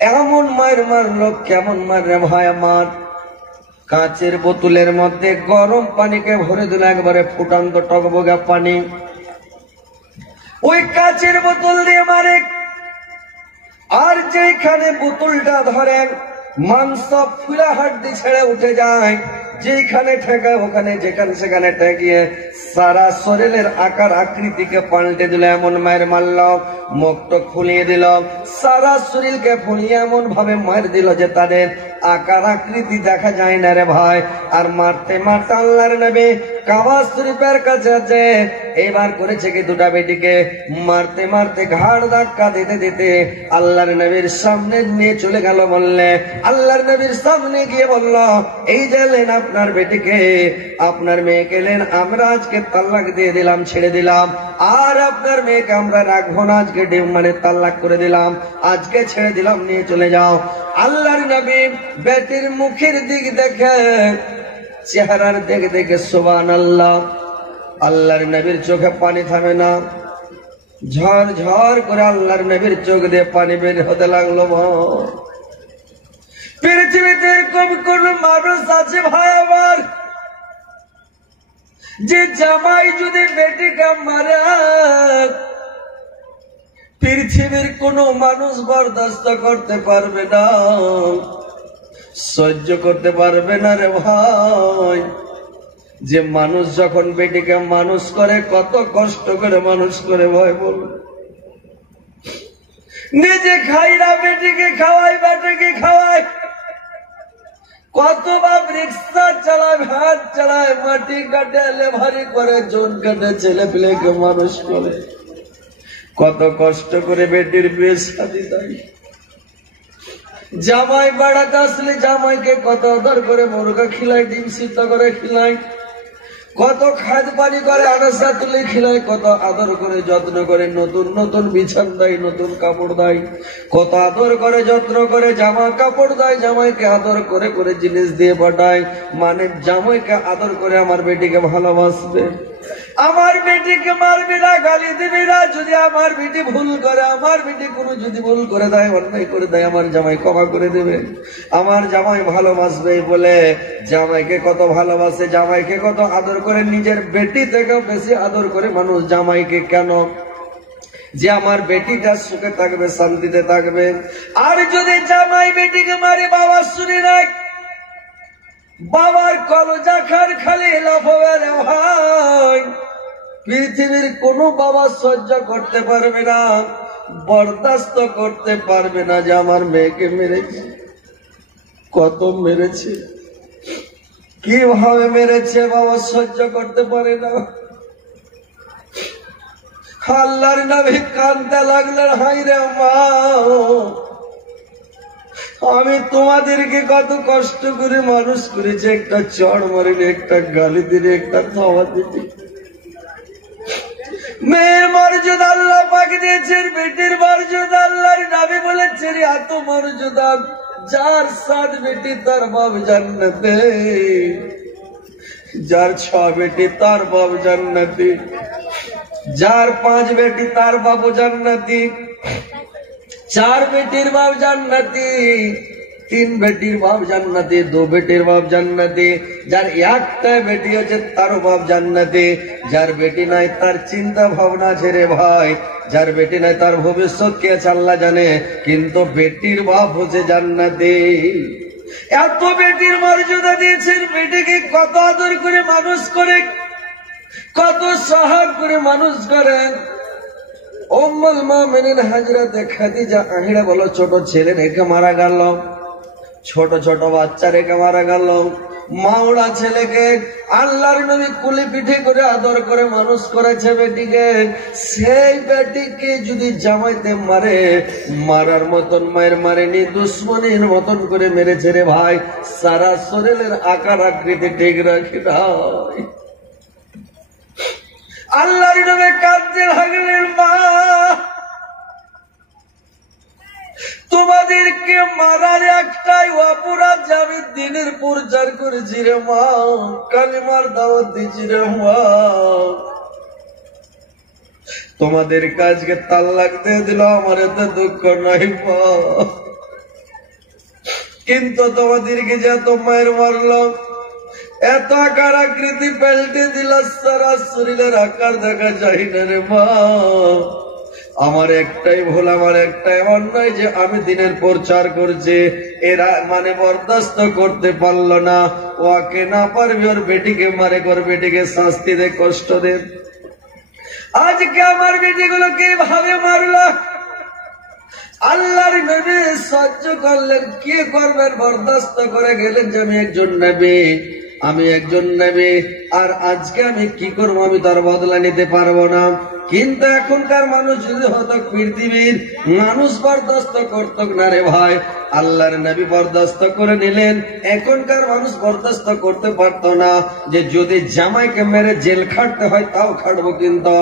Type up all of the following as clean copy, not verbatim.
এমন মায়ের মারলো, কেমন মারলে ভাই আমার, কাঁচের বোতলের মধ্যে গরম পানিকে ভরে দিল, একবারে ফুটান্ত টকবগা পানি, ওই কাঁচের বোতল দিয়ে মারে। আর যেখানে বোতলটা ধরেন মাংস ফুলা হাড্ডি ছেড়ে উঠে যায়, যেখানে ঠেকা ওখানে যেখানে সেখানে ঠেকিয়ে সারা শরীরের আকার আকৃতিকে পাল্টে দিল, এমন মায়ের মারল। মুখটা খুলিয়ে দিল, সারা শরীরকে ফুলিয়ে এমন ভাবে মার দিল যে তাদের আকার আকৃতি দেখা যায় না রে ভাই। আর মারতে মারতে আল্লাহর নবী কাবা শরীফের কাছে আছে, এবার করেছে কি দুটা বেটিকে মারতে মারতে ঘাড় ধাক্কা দিতে দিতে আল্লাহর নবীর সামনে নিয়ে চলে গেল। বললে আল্লাহর নবীর সামনে গিয়ে বলল, এই যে লেন আপনার বেটিকে, আপনার মেয়েকে লেন, আমরা আজকে তালাক দিয়ে দিলাম, ছেড়ে দিলাম, আর আপনার মেয়েকে আমরা রাখবো না, আজকে মানে তালাক করে দিলাম, আজকে ছেড়ে দিলাম, নিয়ে চলে যাও। আল্লাহর নবী বেটির মুখের দিক দেখে, চেহারার দিক দেখে সুবহানাল্লাহ, আল্লাহর নবীর চোখে পানি থামে না, ঝর ঝর করে আল্লাহর নবীর চোখ দিয়ে পানি বের হতে লাগলো। পৃথিবীতে এরকম কোন মানুষ আছে ভাই আমার, যে জামাই যদি বেটিকে মারে পৃথিবীর কোন মানুষ বরদাস্ত করতে পারবে না, সহ্য করতে পারবে না রে ভাই। যে মানুষ যখন বেটিকে মানুষ করে, কত কষ্ট করে মানুষ করে ভাই বল, নিজে খাই না বেটিকে খাওয়াই, বেটিকে খাওয়াই, কত বাপ রিক্সা চালায়, ভ্যান চালায়, মাটি কাটে, লেভারি করে, জোন কাটে, ছেলে পেলেকে মানুষ করে, কত কষ্ট করে বেটির বিয়ে শাদী দেয়। জামাই বাড়াতে আসলে জামাইকে কত আদর করে মুরগা খিলাই, ডিম সিদ্ধ করে খিলাই, কত খাদ পানি করে, আনাসা তুলে খিলায়, কত আদর করে যত্ন করে, নতুন নতুন বিছান দেয়, নতুন কাপড় দেয়, কত আদর করে যত্ন করে জামা কাপড় দেয়, জামাইকে আদর করে করে জিনিস দিয়ে পাঠায়। মানে জামাইকে আদর করে আমার বেটিকে ভালোবাসবে, আমার বেটিকে মারবি না, গালি দিবি না। যদি আমার বেটি ভুল করে, আমার বেটি কোনো যদি ভুল করে দেয়, অন্যায় করে দেয়, আমার জামাই ক্ষমা করে দেবে, আমার জামাই ভালোবাসবে বলে জামাইকে কত ভালোবাসে, জামাইকে কত আদর করে, নিজের বেটি থেকেও বেশি আদর করে মানুষ জামাইকে। কেন? যে আমার বেটিটা সুখে থাকবে, শান্তিতে থাকবে। আর যদি জামাই বেটিকে মারে, বাবা শুনে রাখ, বাবার কলজা খার খালি লাফাবে রে ভাই। পৃথিবীর কোন বাবা সহ্য করতে পারবে না, বরদাস্ত করতে পারবে না যে আমার মেয়েকে মেরেছে। কত মেরেছে, কিভাবে মেরেছে, বাবা সহ্য করতে পারে না। আল্লাহর নবী কাঁদতে লাগলেন, হাই রে মা, আমি তোমাদেরকে কত কষ্ট করে মানুষ করেছি, একটা চড় মারিলে, একটা গালি দিলে, একটা খাওয়া দিলে। মেয়ের মর্যাদা আল্লাহ পাক দিয়েছেন, বেটির মর্যাদা আল্লাহর নবী বলেছেন এত মর্যাদা, যার 7 বেটি তার বাপ জান্নাতে, যার 6 বেটি তার বাপ জান্নাতি, যার 5 বেটি তার বাপ জান্নাতি, 4 বেটির বাপ জান্নাতি, 3 বেটির বাপ জান্নাতি, 2 বেটির বাপ জান্নাতি, যার একটা বেটি আছে তার বাপ জান্নাতি, যার বেটি নাই তার চিন্তা ভাবনা ছেড়ে ভাই, যার বেটি নাই তার ভবিষ্যৎ কে আছে আল্লাহ জানে, কিন্তু বেটির বাপ হচ্ছে জান্নাতি। এত বেটির মর্যাদা দিয়েছেন, বেটিকে কত আদর করে মানুষ করে, কত সাহায্য করে মানুষ করে। উম্মুল মুমিনিন হযরত খাদিজা আহিরা বলো, ছোট ছেলে রেখে মারা গেল, ছোট ছোট বাচ্চা রেখে মারা গেল, মাওড়া ছেলেকে আল্লাহর নবী কুলি পিঠে করে আদর করে মানুষ করেছে বেটিকে। সেই বেটিকে যদি জামাইতে মারে, মারার মতন মায়ের মারেনি, দুশ্মনীর মতন করে মেরেছে রে ভাই, সারা শরীরের আকার আকৃতি ঠিক রাখি নাই। আল্লাহর নবী কাঁদতে লাগলেন, মা তোমাদেরকে মারার একটাই অপরাধ, আমি দিনের প্রচার করেছি রে মা, কালিমার দাওয়াত দিয়েছি রে মা, তোমাদের কাজকে তালাক দিয়ে দিল, আমার এত দুঃখ নাই মা। কিন্তু তোমাদেরকে যে এত মায়ের মারলো, এত আকার আকৃতি পাল্টে দিল, সারা শরীরের আকার দেখা যায় না রে মা। আমার একটাই ভুল, আমার একটাই অন্যায় যে আমি দিনের প্রচার করছি, এরা মানে বরদাস্ত করতে পারলো না। ওকে না পারবি, ওর বেটিকে মারে, ওর বেটিকে শাস্তি দে, কষ্ট দে। আজকে আমার বেটিগুলো কিভাবে মারলো, আল্লাহর নবী সহ্য করলেন, কি করবেন, বরদাস্ত করে গেলেন যে আমি একজন নবী, আমি একজন নবী, আর আজকে আমি কি করবো, আমি তার বদলা নিতে পারবো না। কিন্তু এখনকার মানুষ যদি হতো, পৃথিবীর মানুষ বরদাস্ত করত না রে ভাই, আল্লাহর নবী বরদাস্ত করে নিলেন। এখনকার মানুষ বরদাস্ত করতে পারত না, যে যদি জামাইকে মেরে জেল খাটতে হয় তাও খাটবো, কিন্তু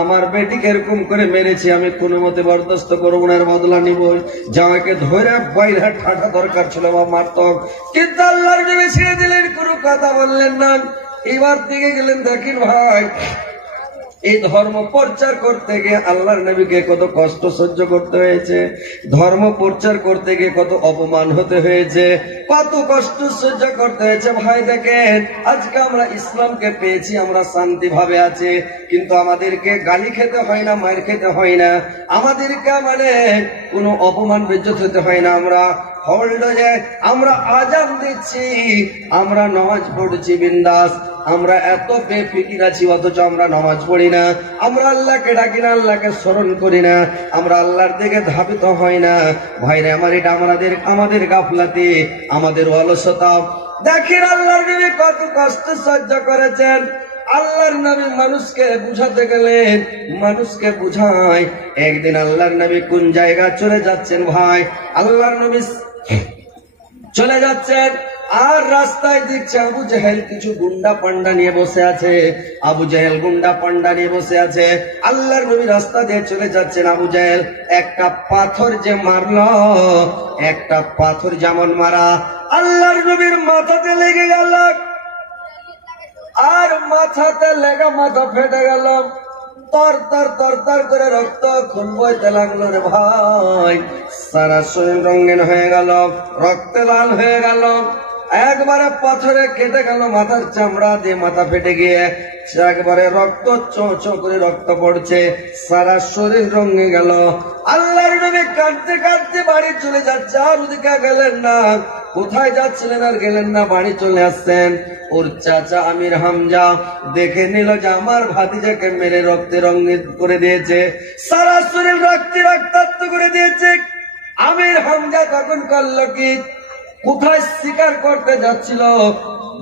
আমার বেটিকে এরকম করে মেরেছি, আমি কোনো মতে বরদাস্ত করবো না, এর বদলা নিবই। জামাইকে ধরে বাইরে ঠাটা দরকার ছিল বা মারত, কিন্তু আল্লাহর নবী ছেড়ে দিলেন, কোনো কথা বললেন না। এবার দিকে গেলেন, দেখেন ভাই, এই ধর্ম প্রচার করতে গিয়ে আল্লাহর নবীকে কত কষ্ট সহ্য করতে হয়েছে, ধর্ম প্রচার করতে গিয়ে কত অপমান হতে হয়েছে, কত কষ্ট সহ্য করতে হয়েছে। ভাই দেখেন, আজকে আমরা ইসলামকে পেয়েছি, আমরা শান্তি ভাবে আছি, কিন্তু আমাদেরকে গালি খেতে হয় না, মার খেতে হয় না, আমাদেরকে মানে কোনো অপমান বেজ্জত হতে হয় না। আমরা আমরা আজান দিচ্ছি, আমরা নামাজ পড়ছি বিন্দাস, আমরা এত বেফিকির আছি, অথচ আমরা নামাজ পড়ি না, আমরা আল্লাহকে ডাকি না, আল্লাহকে স্মরণ করি না, আমরা আল্লাহর দিকে ধাবিত হই না। ভাইরে আমার, এটা আমাদের গাফলাতি, আমাদের অলসতা। দেখেন আল্লাহর নবী কত কষ্ট সহ্য করেছেন। আল্লাহর নবী মানুষকে বুঝাতে গেলেন, মানুষকে বুঝায়। একদিন আল্লাহর নবী কোন জায়গা চলে যাচ্ছেন ভাই, আল্লাহর নবী চলে যাচ্ছেন, আর রাস্তায় দেখছে আবু জাহেল কিছু গুন্ডা পান্ডা নিয়ে বসে আছে, আবু জাহেল গুন্ডা পান্ডা নিয়ে বসে আছে। আল্লাহর নবী রাস্তা দিয়ে চলে যাচ্ছেন, আবু জাহেল একটা পাথর যে মারলো, একটা পাথর যেমন মারা আল্লাহর নবীর মাথাতে লেগে গেল, আর মাথাতে লেগে মাথা ফেটে গেল, তর তর তর তর করে রক্ত খুন বইতে লাগলো রে ভাই। সারা শরীর রঙিন হয়ে গেল, রক্তে লাল হয়ে গেল, একবারে পাথরে কেটে গেল, মাথার চামড়া দিয়ে মাথা ফেটে গিয়ে একবারে রক্ত চো চো করে রক্ত পড়ছে, সারা শরীর রঙে গেল। আল্লাহর নবী কাঁদতে কাঁদতে বাড়ি চলে যাচ্ছে, আর ওদিকে গেলেন না। কোথায় যাচ্ছিলেন আর গেলেন না, বাড়ি চলে আসছেন। ওর চাচা আমির হামজা দেখে নিল যে আমার ভাতিজাকে মেরে রক্তে রঙিন করে দিয়েছে, সারা শরীর রক্তে রক্তাক্ত করে দিয়েছে। আমির হামজা তখন করল কি, কোথায় শিকার করতে যাচ্ছিল,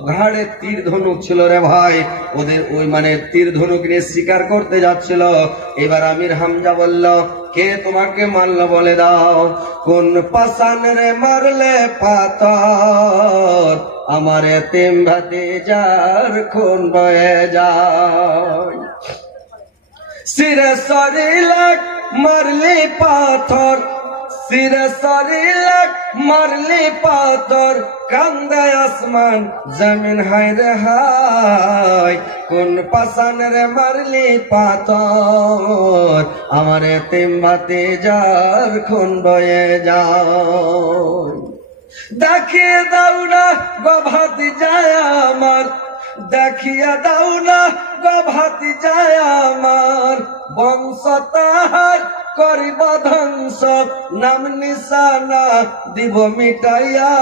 ঘাড়ে তীর ধনুক ছিল রে ভাই, ওদের ওই মানে তীর ধনুক নিয়ে শিকার করতে যাচ্ছিল। এবার আমির হামজা বলল, কে তোমাকে মারলো বলে দাও, কোন পাষাণ রে মারলে পাথর, আমার এতিম ভাতিজার খুন বয়ে যায়। সিরে শরীর মারলি পাথর, সিরে শরীর মারলি পাথর, কান্দে আসমান জমিন হায় রে হায়, কোন পাষাণ রে মারলি পাথর, আমার এতিম ভাতিজার খুন বয়ে যায়। দেখিয়ে দাও না গো ভাতিজায় আমার, দেখিয়া দাও না গো ভাতিজায় আমার, বংশ তাহার করিব ধ্বংস, নাম নিশানা দিব মিটাইয়া,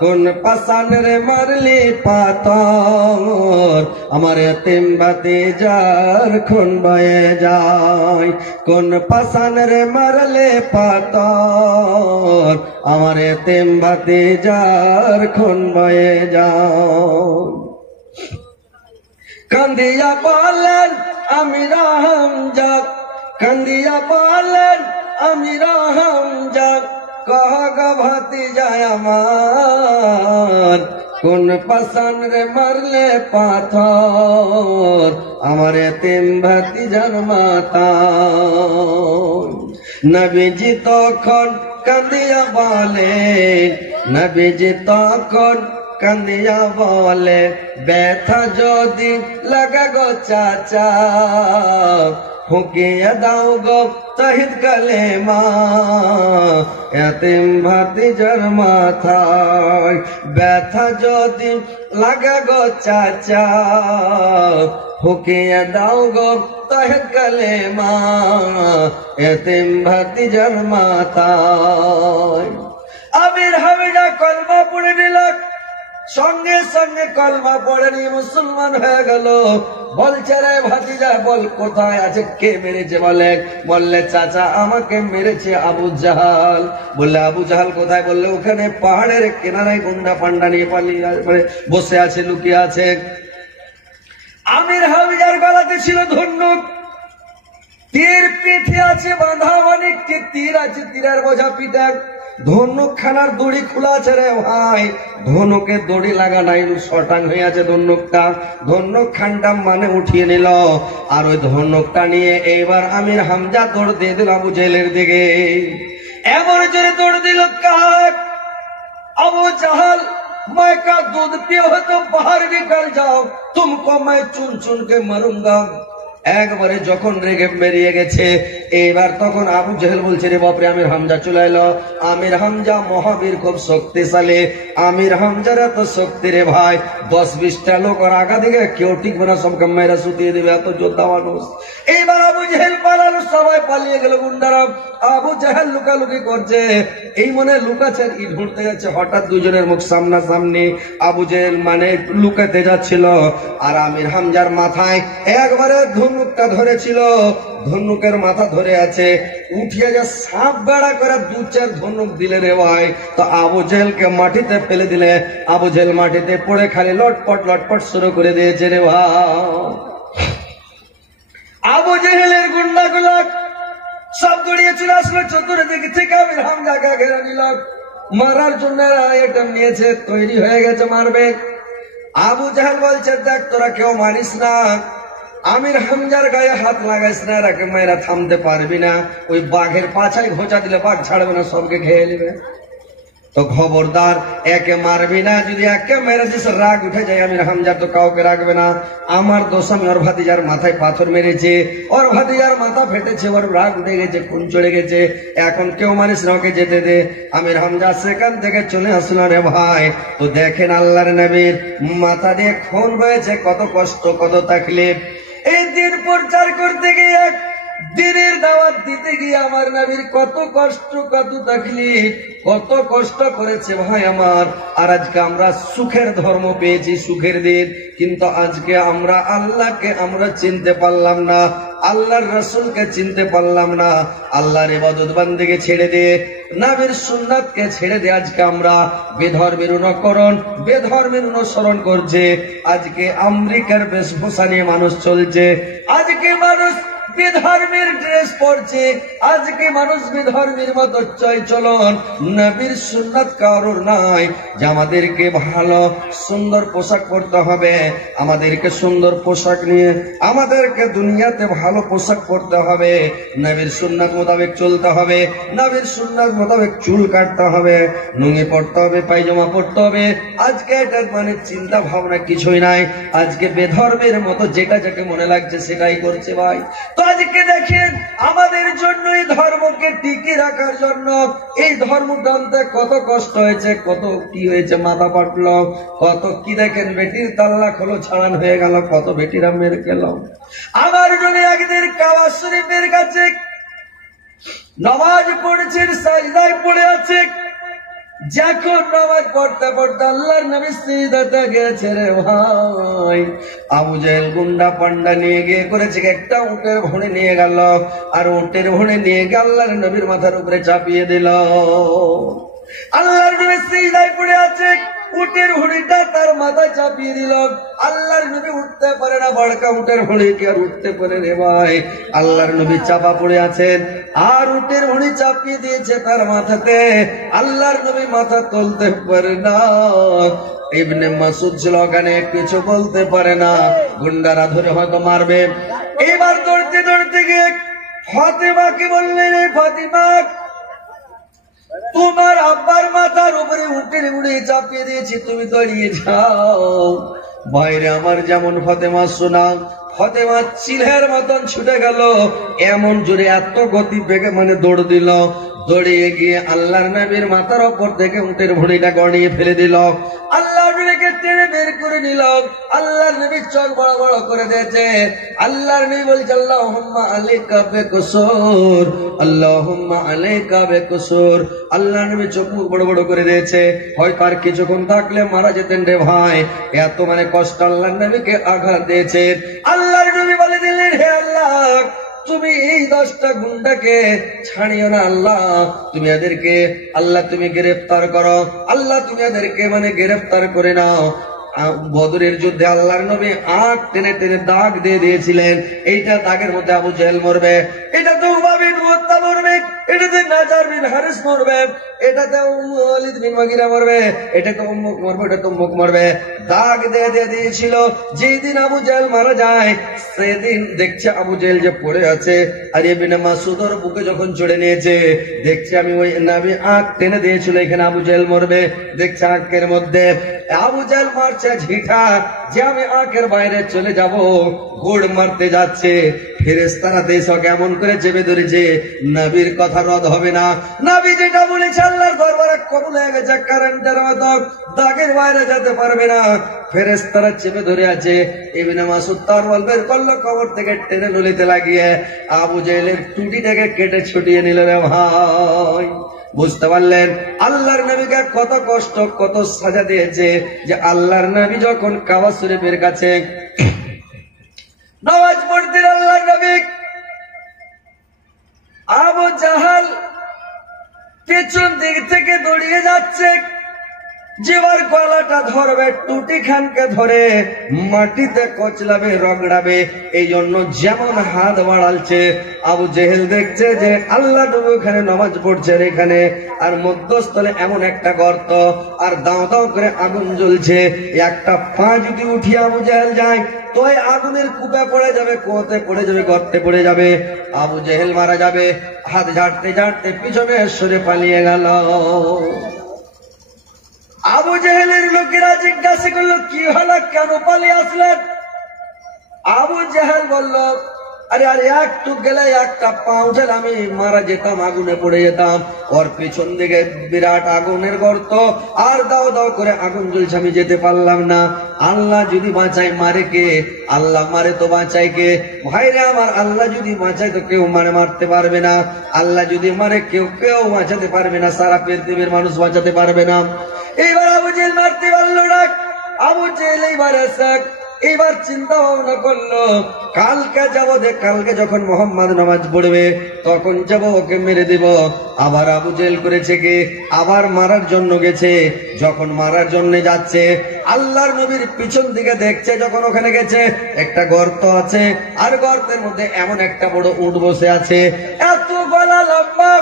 কোন পাষাণ রে মারলি পাথর, আমার এতিম ভাতিজার খুন বয়ে যায়। কোন পাষাণ রে মারলে পাথর, আমার এতিম ভাতিজার খুন বয়ে যায়। কান্দিয়া বলেন আমির হামজা, কান্দিয়া বলেন আমির হামজা, কহ গো ভাতিজায় আমার, কোন পাষাণ রে মারলে পাথর, আমার এতিম ভাতিজার মাতা। নবীজি তখন কান্দিয়া বলে, নবীজি তখন কান্দিয়া বলে, ব্যথা যদি লাগা গো চাচা, হুকিয়ে দাও গো তহিদ কালেমা এতিম ভাতিজার মাথায় ব্যথা যদি লাগা গো চাচা হুকিয়ে দাও গো তহিদ কালেমা এতিম ভাতিজার মাথায়। আমির হামিদা কলমা পড়ে নিল, সঙ্গে সঙ্গে কলমা পড়ে নিয়ে মুসলমান হয়ে গেল। বলছে রে ভাতিজা বল কোথায় আছে, কে মেরেছে? বললে চাচা আমাকে মেরেছে আবু জাহাল। বললে আবু জাহাল কোথায়? বললে ওখানে পাহাড়ের কিনারায় গুন্ডা পান্ডা নিয়ে পালিয়ে বসে আছে, লুকিয়ে আছে। আমির হামিদার গলাতে ছিল ধনুক, তীর পিঠে আছে বাঁধা, অনেকটি তীর আছে, তীরের বোঝা পিঠে। ধনুক খানার দড়ি খোলা আছে রে ভাই, ধনুকে দড়ি লাগা নাই, শটাং হয়ে আছে ধনুকটা। ধনুক খানটা মানে উঠিয়ে নিল, আর ওই ধনুকটা নিয়ে এইবার আমির হামজা দৌড় দিয়ে দিল আবু জেলের দিকে। এমন জোরে দৌড় দিল কাক আবু জাহাল, मैं का दूध पियो हो तो बाहर निकल जाओ, तुमको मैं चुन चुन के मरूंगा। একবারে যখন রেগে বেরিয়ে গেছে, এইবার তখন আবু জেহেল বলছে রে বাপরে আমির হামজা চলে এলো। আমির হামজা মহাবীর, খুব শক্তিশালী। আমির হামজার এত শক্তি রে ভাই, 10-20টা লোক আর আগা দিকে কেউ টিকবে না, সবকে মেয়েরা শুতিয়ে দিবে, এত যোদ্ধা মানুষ। এইবার আবু জেহেল পালালো, সবাই পালিয়ে গেল গুন্ডারা। আবু জেহেল লুকালুকি করছে, এই মনে লুকাচ্ছে, ইট ঘুরতে যাচ্ছে। হঠাৎ দুজনের মুখ সামনাসামনি। আবু জেহেল মানে লুকাতে যাচ্ছিল, আর আমির হামজার মাথায় একবারে ধনুকটা ধরেছিল, ধনুকের মাথা ধরে আছে। উঠিয়ে যে সাপ বেড়া করে 2-4 ধনুক দিলে রে ভাই, তো আবু জেহেলকে মাটিতে ফেলে দিলে। আবু জেহেল মাটিতে পড়ে খালি লটপট লটপট শুরু করে দিয়েছে রে ভাই। আবু জেহেলের গুন্ডাগুলো সব দড়িয়ে চলে আসলো চতুর্দিক থেকে, আমির হামজাকে ঘেরে নিল। মারার জন্য আইটেম নিয়েছে, তৈরি হয়ে গেছে, মারবে। আবু জাহেল বলছে দেখ তোরা কেউ মারিস না, আমির হামজার গায়ে হাত লাগাইস না, এরাকে মেয়েরা থামতে পারবি না। ওই বাঘের পাছায় ঘোচা দিলে বাঘ ছাড়বে না, সবকে খেয়ে নেবে। তো খবরদার একে মারবি না, যদি একে মেরে দিস রাগ উঠে যায় আমির হামজার, তো কাউকে রাখবে না। আমার দোষ, আমি ওর ভাতিজার মাথায় পাথর মেরেছে, ওর ভাতিজার মাথা ফেটেছে, ওর রাগ উঠে গেছে, খুন চড়ে গেছে, এখন কেউ মারিস না, ওকে যেতে দে। আমির হামজা সেখান থেকে চলে আসলো রে ভাই। তো দেখেন আল্লাহর নবীর মাথা দিয়ে খুন হয়েছে, কত কষ্ট কত তাকলিফ। এই দিন প্রচার করতে গিয়ে, দিনের দাওয়াত দিতে গিয়ে আমার নবীর কত কষ্ট কত তাকলিফ, কত কষ্ট করেছে ভাই আমার। আর আজকে আমরা সুখের ধর্ম পেয়েছি, সুখের দিন, কিন্তু আজকে আমরা আল্লাহকে আমরা চিনতে পারলাম না, আল্লাহর রাসূলকে চিনতে পারলাম না। আল্লাহর ইবাদত বান্দেগি ছেড়ে দিয়ে, নবীর সুন্নাতকে ছেড়ে দিয়ে আজকে আমরা বেধর্মের অনুকরণ, বেধর্মের অনুসরণ করছে। আজকে আমেরিকার বেশভূষা নিয়ে মানুষ চলছে, আজকে মানুষ বেধর্মের ড্রেস পরছে, আজকে মানুষ বেধর্মের মতো চয় চলন। নবীর সুন্নাত কারোর নাই যে আমাদেরকে ভালো সুন্দর পোশাক পরতে হবে, আমাদেরকে সুন্দর পোশাক নিয়ে আমাদেরকে দুনিয়াতে ভালো পোশাক পরতে হবে, নবীর সুন্নাত মোতাবেক চলতে হবে, নবীর সুন্নাত মোতাবেক চুল কাটতে হবে, লুঙ্গি পরতে হবে, পায়জামা পরতে হবে। আজকে এটা মানে চিন্তা ভাবনা কিছুই নাই, আজকে বেধর্মের মতো যেটা যাকে মনে লাগছে সেটাই করছে ভাই। তো আজকে দেখেন আমাদের জন্য এই ধর্মকে টিকে রাখার জন্য, এই ধর্মটা আনতে কত কষ্ট হয়েছে, কত কি হয়েছে, মাথা পাটলো, কত কি দেখেন বেটির তাল্লাক হলো, ছাড়ান হয়ে গেল, কত বেটিরা মেরে গেল। আমার জন্য একদিন কাবা শরীফের কাছে নামাজ পড়েছেন, সাজদায় পড়ে আছে, যখন নামাজ পড়তে পড়তে আল্লাহর নবী সিজদাতে গেছে রে ভাই, আবু জেহেল গুন্ডা পান্ডা নিয়ে গিয়ে করেছে একটা উটের ভুঁড়ি নিয়ে গেল, আর উটের ভুঁড়ি নিয়ে গিয়ে আল্লাহর নবীর মাথার উপরে চাপিয়ে দিল। আল্লাহর নবী সিজদায় পড়ে আছে, উটের ভুঁড়িটা তার মাথায় চাপিয়ে দিল। আল্লাহর নবী উঠতে পারে না, বড়কা উটের ভুঁড়ি কি আর উঠতে পারে রে ভাই? আল্লাহর নবী চাপা পড়ে আছেন, আর উটের ভুঁড়ি চাপিয়ে দিয়েছে তার মাথাতে। আল্লাহর নবী মাথা তুলতে পারে না। ইবনে মাসউদ ছিল ওখানে, কিছু বলতে পারে না, গুন্ডারা ধরে হয়তো মারবে। এবার দৌড়তে দৌড়তে গিয়ে ফাতেমাকে বললেন, ফাতেমা তোমার আব্বার মাথার উপরে উটের ভুঁড়ি চাপিয়ে দিয়েছি, তুমি দাঁড়িয়ে যাও। বাইরে আমার যেমন ফাতেমা সোনা, ফাতেমা চিলের মতন ছুটে গেল, এমন জোরে এত গতি বেগে মানে দৌড় দিল, দৌড়িয়ে গিয়ে আল্লাহর নবীর মাথার উপর থেকে উটের ভুঁড়িটা গড়িয়ে ফেলে দিল, আল্লাহর নবীকে টেনে বের করে নিল। আল্লাহর নবীর চোখ বড় বড় করে দিয়েছে। আল্লাহর নবী বলছে আল্লাহুম্মা আলাইকা বিকুসুর, আল্লাহুম্মা আলাইকা বিকুসুর। আল্লাহর নবী চোখ মুখ বড় বড় করে দিয়েছে, হয়তো আর কিছুক্ষণ থাকলে মারা যেতেন রে ভাই, এত মানে কষ্ট আল্লাহর নবীকে আঘাত দিয়েছে। আল্লাহর নবী বলে দিলেন, হে আল্লাহ, তুমি এই 10টা গুন্ডাকে ছাড়িও না আল্লাহ, তুমি এদেরকে আল্লাহ তুমি গ্রেফতার করো, আল্লাহ তুমি এদেরকে মানে গ্রেফতার করে নাও। বদরের যুদ্ধে আল্লাহর নবী আঁখ টেনে টেনে দাগ দিয়ে দিয়েছিলেন, এইটা দাগের মধ্যে আবু জেহেল মরবে, এটাতে উবাই বিন মুত্তা মরবে, এটাতে নাজার বিন হারিস মরবে, এটাতে ওয়ালিদ বিন মুগিরা মরবে, এটাতে উম্মুক মরবে, এটা উম্মুক মরবে, দাগ দিয়ে দিয়ে দিয়েছিল। যেদিন আবু জেহেল মারা যায় সেদিন দেখছে আবু জেহেল যে পড়ে আছে, আর ইবনে মাসউদের বুকে যখন চড়ে নিয়েছে, দেখছে আমি ওই নবী আঁখ টেনে দিয়েছিল এখানে আবু জেহেল মরবে, দেখছে আঁখের মধ্যে আবু জেহেল মারছে ঝিঠা যে আমি আঁখের বাইরে চলে যাব, গোড় মারতে যাচ্ছে। ফেরেশতারা দেশে কেমন করে চেপে ধরেছে, নবীর কথা রদ হবে না, নবী যেটা বলেছে আল্লাহর দরবারে কবুল হয়ে গেছে, কারেন্টের মতো দাগের বাইরে যেতে পারবে না। ফেরেশতারা চেপে ধরে আছে। ইবনে মাসউদ তরবাল বের করলো, কবর থেকে টেনে নলিতে লাগিয়ে আবু জেহেলের টুটিটাকে কেটে ছুটিয়ে নিল রে ভাই। বুঝতে পারলেন আল্লাহর নবীকে কত কষ্ট কত সাজা দিয়েছে, যে আল্লাহর নবী যখন কাবা শরীফের কাছে নামাজ পড়তেন, আল্লাহর নবী আবু জাহাল পেছন দিক থেকে দৌড়িয়ে যাচ্ছে, যেবার গলাটা ধরবে টুটি খানকে ধরে মাটিতে কচলাবে রগড়াবে, এই জন্য যেমন হাত বাড়ালছে। আবু জেহেল দেখছে যে আল্লাহ নবী ওখানে নামাজ পড়ছেন এখানে, আর মধ্যস্থলে এমন একটা গর্ত, আর দাও দাও করে আগুন জ্বলছে, একটা পা যদি উঠিয়ে আবু জেহেল যায় তো আগুনের কূপে পড়ে যাবে, কুয়োতে পড়ে যাবে, গর্তে পড়ে যাবে, আবু জেহেল মারা যাবে। হাত ঝাড়তে ঝাড়তে পিছনে সরে পালিয়ে গেল। আবু জেহেলের লোকেরা জিজ্ঞাসা করলো, কি হলো, কেন পালিয়ে আসলেন? আবু জেহেল বলল, আরে আরে একটু গেলে একটা পাও ঝেলে আমি মারা যেতাম, আগুনে পড়ে যেতাম। ওর পিছন দিকে বিরাট আগুনের গর্ত, আর দাও দাও করে আগুন জ্বলছে, আমি যেতে পারলাম না। আল্লাহ যদি বাঁচায় মারে কে? আল্লাহ মারে তো বাঁচায় কে? ভাইরে আমার, আল্লাহ যদি বাঁচায় তো কেউ মারতে পারবে না, আল্লাহ যদি মারে কেউ বাঁচাতে পারবে না, সারা পৃথিবীর মানুষ বাঁচাতে পারবে না। এইবার আবু জেহেল মারতে পারলো না। আবু জেহেল এইবার চিন্তা ভাবনা করলো, কালকে যাবো, কালকে যখন মোহাম্মদ নামাজ পড়বে তখন যাবো, ওকে মেরে দেব। আবার আবু জেহেল করেছে কি, আবার মারার জন্য গেছে। যখন মারার জন্য যাচ্ছে, আল্লাহর নবীর পিছন দিকে দেখছে, যখন ওখানে গেছে একটা গর্ত আছে, আর গর্তের মধ্যে এমন একটা বড় উট বসে আছে, এত গলা লম্বা,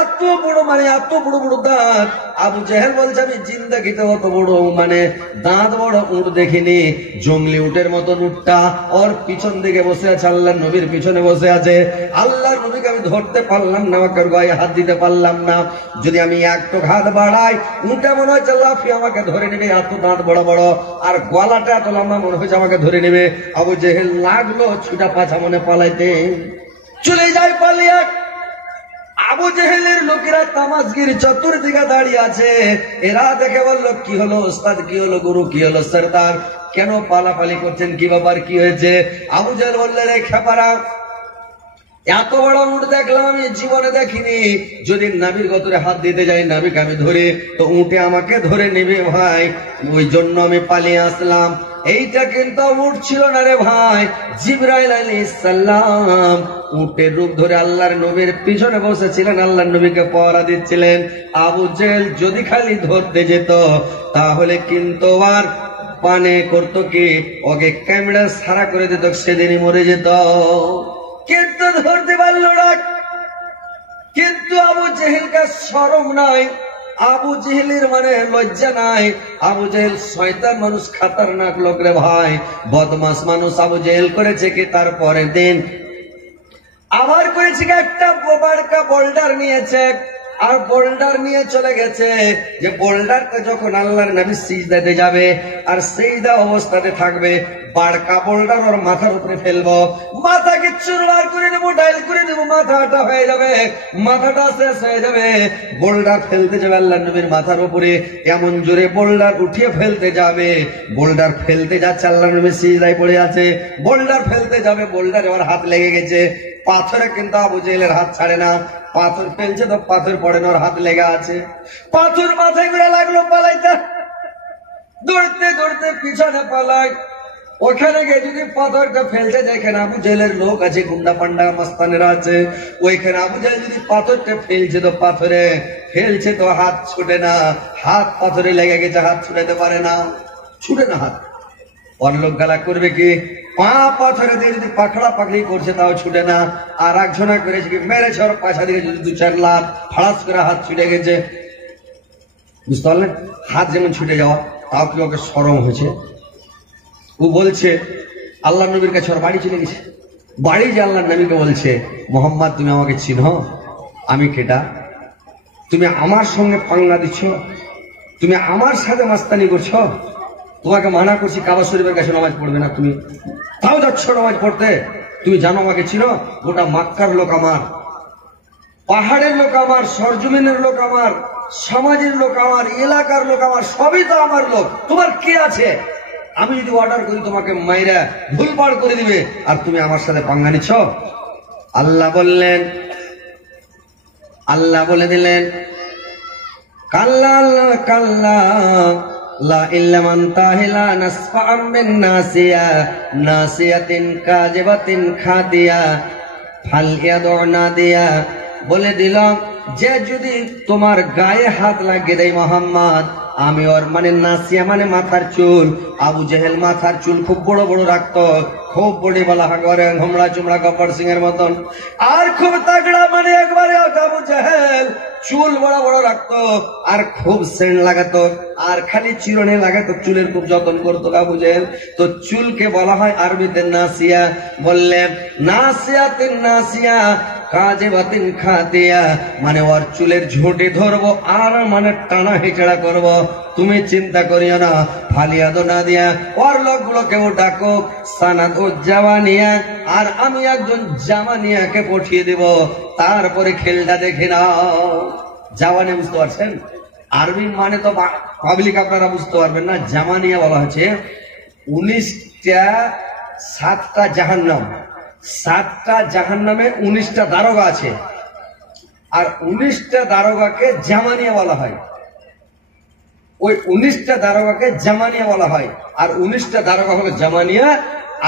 এত বড় মানে এত বড় বড় দাঁত। আবু জেহেল বলছে আমি জিন্দেগিতে অত বড় মানে দাঁত বড় উট দেখিনি। জঙ্গলি উটের মতো উটটা ওর পিছন দিকে বসে আছে, আল্লাহর নবীর পিছনে বসে আছে। আল্লাহর নবীকে আমি ধরতে পারলাম না, আমাকে গায়ে হাত দিতে পারলাম না। যদি আমি একটু হাত বাড়াই, উটে মনে হচ্ছে লাফিয়ে আমাকে ধরে নেবে, এত দাঁত বড় বড়, আর গলাটা এত লম্বা, মনে হচ্ছে আমাকে ধরে নেবে। আবু জেহেল লাগলো ছুটা পাছা মনে পালাইতে, চলে যায় পালিয়ে। আবু জেহেলের লোকেরা তামাজগির চতুর্দিকে দাঁড়িয়ে আছে। এরা দেখে বলল, কি হলো ওস্তাদ, কি হলো গুরু, কি হলো সরদার, কেন পালাপালি করছেন, কি ব্যাপার, কি হয়েছে? আবু জেহেল বললেন, রে খেপারা, এত বড় উট দেখলাম আমি জীবনে দেখিনি। যদি নাবির গতরে হাত দিতে যাই, নাবিকে আমি ধরে, তো উটে আমাকে ধরে নেবে ভাই, ওই জন্য আমি পালিয়ে আসলাম। এইটা কিন্তু উট ছিল না রে ভাই, জিবরাইল আলাইহিস সালাম উটের রূপ ধরে আল্লাহর নবীর পিছনে বসেছিলেন, আল্লাহর নবীকে পহরা দিচ্ছিলেন। আবু জেহেল যদি খালি ধরতে যেত তাহলে কিন্তু আর পানে করতো কি, ওকে ক্যামেরা সারা করে দিত, সেদিনই মরে যেত। কিন্তু ধরতে পারল না। কিন্তু আবু জেহেলকে শরম নাই, আবু জেহেলের মানে লজ্জা নাই। আবু জেহেল শয়তান মানুষ, খাতারনাক লোক রে ভাই, বদমাস মানুষ। আবু জেহেল করেছে কি, তারপরের দিন আবার করেছে কি, একটা বড়কা বোল্ডার নিয়েছে, আর বোল্ডার নিয়ে চলে গেছে, যে বোল্ডারটা যখন আল্লাহর নবী সিজদাতে যাবে আর সেইদা অবস্থাতে থাকবে, বাড়কা বোল্ডার ওর মাথার উপরে ফেলবো, মাথাকে চুরমার করে দেবো, ডাইল করে দেবো, মাথাটা হয়ে যাবে, মাথাটা শেষ হয়ে যাবে। বোল্ডার ফেলতে যাবে আল্লাহ নবীর মাথার উপরে, এমন জোরে বোল্ডার উঠিয়ে ফেলতে যাবে, বোল্ডার ফেলতে যাচ্ছে, আল্লাহ নবী সিজদায় পড়ে আছে, বোল্ডার ফেলতে যাবে, বোল্ডারে ওর হাত লেগে গেছে। পাথরে কিন্তু আবু জেহেলের হাত ছাড়ে না, পাথর ফেলছে তো পাথর পড়ে না, ওর হাত লেগে আছে, পাথর মাথায় করে লাগলো পালাইতে, দৌড়তে দৌড়তে পিছনে পালায়। ওখানে গিয়ে যদি পাথরটা ফেলতে দেখেন আবু জেহেলের লোক আছে, গুন্ডা পান্ডা মাস্তানেরা আছে, ওইখানে আবু জেহেল যদি পাথরটা ফেলছে তো পাথরে ফেলছে তো হাত ছুটে না, হাত পাথরে লেগে গেছে, হাত ছুটাতে পারে না, ছুটে না হাত। ওর লোক গালা করবে কি, পা পাথরে দিয়ে যদি পাখড়া পাখড়ি করছে তাও ছুটে না, আর একজনা করেছে কি মেরেছে ওর পাশা দিয়ে যদি 2-4 লাখ ফাড়াস করে হাত ছুটে গেছে, বুঝতে পারলেন? হাত যেমন ছুটে যাওয়া, তাও কি ওকে শরম হয়েছে? ও বলছে আল্লাহ নবীর কাছে ওর বাড়ি চলে গেছে, বাড়ি যে আল্লাহ নবীকে বলছে, মোহাম্মদ তুমি আমাকে চিনো, আমি কেটা, তুমি আমার সঙ্গে পাঙ্গা দিচ্ছ, তুমি আমার সাথে মাস্তানি করছো, তোমাকে মানা করছি কাবা শরীফের কাছে নামাজ পড়বে না, তুমি তাও যাচ্ছ নামাজ পড়তে, তুমি জানো আমাকে চিনো, গোটা মক্কার লোক আমার, পাহাড়ের লোক আমার, সরজমিনের লোক আমার, সমাজের লোক আমার, এলাকার লোক আমার, সবই তো আমার লোক, তোমার কে আছে? আমি যদি অর্ডার করি তোমাকে মাইরা ভুলভাল করে দিবে, আর তুমি আমার সাথে পাঙ্গা নিচ্ছ। আল্লাহ বললেন, আল্লাহ বলে দিলেন, কাল্লা কাল্লা লা ইল্লামান তাহিলা নাসফাআম বিন নাসিয়া নাসিয়াতিন কাযিবাতিন খাদিয়া ফাল ইয়াদুনা দিয়া। বলে দিলাম যে যদি তোমার গায়ে হাত লাগিয়ে দেয় মোহাম্মদ, আমি ওর মানে নাসিয়া মানে মাথার চুল, আবু জেহেল মাথার চুল খুব বড় বড় রাখতো, খুব বড়ি বলা হাগরে ঘোমড়া চুমড়া গব্বর সিং এর মতন, আর খুব তাগড়া মানে একবারে আবু জেহেল চুল বড় বড় রাখতো, আর খুব সেন্ট লাগাতো, আর খালি চিরুনি লাগাতো, চুলের খুব যত্ন করতো আবু জেহেল। তো চুলকে বলা হয় আরবিতে নাসিয়া। বললেন নাসিয়াতিন নাসিয়া কাযিবাতিন খাদিয়া, মানে ওর চুলের ঝুঁটি ধরবো আর মানে টানা হেঁচড়া করবো, তুমি চিন্তা করিও না। ফালিয়াদো না দিয়া ওর লোকগুলোকেও ডাকো, সানাদ ও জাওয়ানিয়া, আর আমি একজন জামানিয়াকে পাঠিয়ে দিব, তারপরে খেলটা দেখে নাও। জাওয়ানি বুঝতে পারছেন? আরবি মানে তো পাবলিক আপনারা বুঝতে পারবেন না। জামানিয়া বলা হচ্ছে 7টা জাহান্নাম, 7টা জাহান্নামে 19টা দারোগা আছে, আর 19টা দারোগাকে জামানিয়া বলা হয়। ওই 19টা দারোগাকে জামানিয়া বলা হয়, আর 19টা দারোগা হলো জামানিয়া।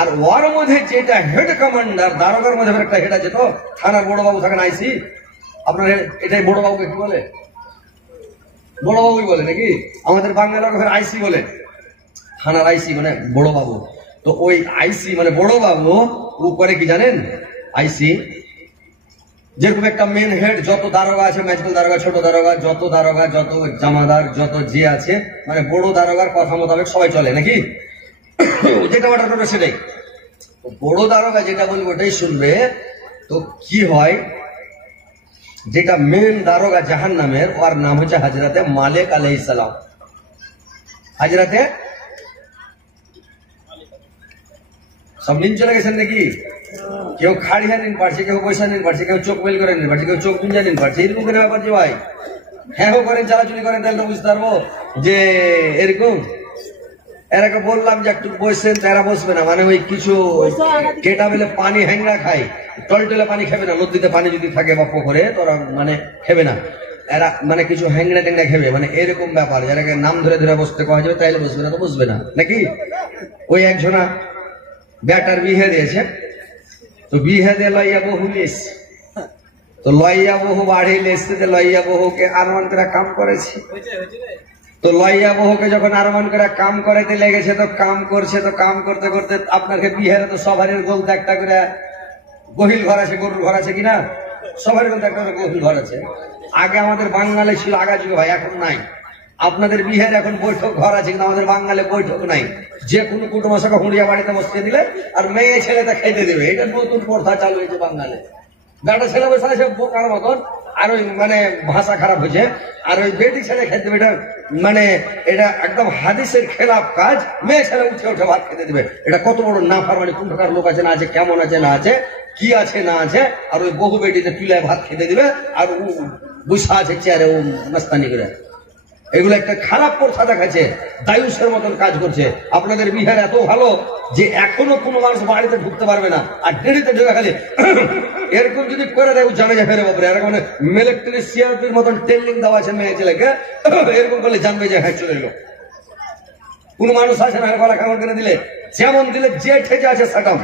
আর ওর মধ্যে যেটা হেড কমান্ডার, দারোগার মধ্যে একটা হেড আছে, তো থানার বড় বাবু থাকেন আইসি, আপনার এটাই বড় বাবুকে কি বলে? বড় বাবুই বলে নাকি? আমাদের বাংলা লোকের আইসি বলে, থানার আইসি মানে বড় বাবু। তো ওই আইসি মানে বড় বাবু ও করে কি জানেন? আইসি যেরকম একটা মেন হেড, যত দারোগা আছে, ম্যাজিক্যাল দারোগা, ছোট দারোগা, যত দারোগা, যত জামাদার, যত যে আছে, মানে বড় দারোগার কথা মোতাবেক সবাই চলে নাকি? যেটা অর্ডার করবে সেটাই। বড় দারোগা যেটা বলবে ওটাই শুনবে। তো কি হয়, যেটা মেন দারোগা জাহান্নামের, ওর নাম হচ্ছে হযরতে মালিক আলাইহিস সালাম। হযরতে সব নিন চলে গেছেন নাকি? কেউ খাড়িয়া নিন পারছে, কেউ পয়সা নিন পারছে, কেউ চোখ বেল করে নিন পারছে, কেউ চোখ গুঞ্জা নিন পারছে, এরকম করে ব্যাপার যে ভাই। হ্যাঁ করেন, চালাচুলি করেন, তাহলে তো বুঝতে পারবো যে এরকম। এরাকে বললাম যে একটু বসছেন, তারা বসবে না, মানে ওই কিছু কেটা বেলে পানি হ্যাংরা খায়, টলটলে পানি খাবে না, নদীতে পানি যদি থাকে বা পুকুরে তোরা মানে খাবে না, এরা মানে কিছু হ্যাংরা ট্যাংরা খাবে, মানে এরকম ব্যাপার। যারাকে নাম ধরে ধরে বসতে কয়া যাবে তাইলে বসবে না, তো বসবে না নাকি? ওই একজনা বেটার বিহে দিয়েছে, তো বিহে দিয়ে লইয়া বহু লিস, তো লইয়া বহু বাড়ি লেসতে, লইয়া বহুকে আরমান করে কাম করেছে। তো লইয়া বহুকে যখন আরমান করে কাম করাইতে লেগেছে, তো কাম করছে, তো কাম করতে করতে আপনাকে বিহারে তো সবারই গলতে একটা করে গহিল ঘর আছে, গরুর ঘর আছে কিনা? সবারই গলতে একটা করে গহিল ঘর আছে। আগে আমাদের বাঙালি ছিল আগা যুগে ভাই, এখন নাই। আপনাদের বিহারে এখন বৈঠক ঘর আছে, কিন্তু আমাদের বাঙালি বৈঠক নাই। যে কোনো কুটুমশাকে হুঁড়িয়া বাড়িতে বসতে দিলে আর মেয়ে ছেলেটা খাইতে দেবে, এটা নতুন প্রথা চালু হয়েছে বাঙালি। গাটা ছেলে বসে আছে বোকার মতন, আর ওই মানে ভাষা খারাপ হয়েছে, আর ওই বেটি ছেলে খেতে দেবে, এটা মানে এটা একদম হাদিসের খেলাফ কাজ। মেয়ে ছেলে উঠে উঠে ভাত খেতে দেবে, এটা কত বড় নাফরমানি, কোন প্রকার লোক আছে না আছে, কেমন আছে না আছে, কি আছে না আছে। আর ওই বহু বেটিতে চুলায় ভাত খেতে দিবে, আর ও বসা আছে চেয়ারে ও মাস্তানি করে। এগুলো একটা খারাপ প্রথা দেখাচ্ছে, দায়ুসের মতন কাজ করছে। আপনাদের বিহার এত ভালো যে এখনো কোনো মানুষ বাড়িতে ঢুকতে পারবে না, আর দেরিতে ঢুকে খালি এরকম যদি করে দেয় জানে যে ফেরে বাপরে, এরকম মানে মিলিটারি সিআরপির মতন ট্রেনিং দেওয়া আছে মেয়ে ছেলেকে, এরকম করলে জানবে যে হ্যাঁ চলে এলো। কোন মানুষ আছে না গলা খাবার করে দিলে, যেমন দিলে যে ঠেকে আছে সাটাম।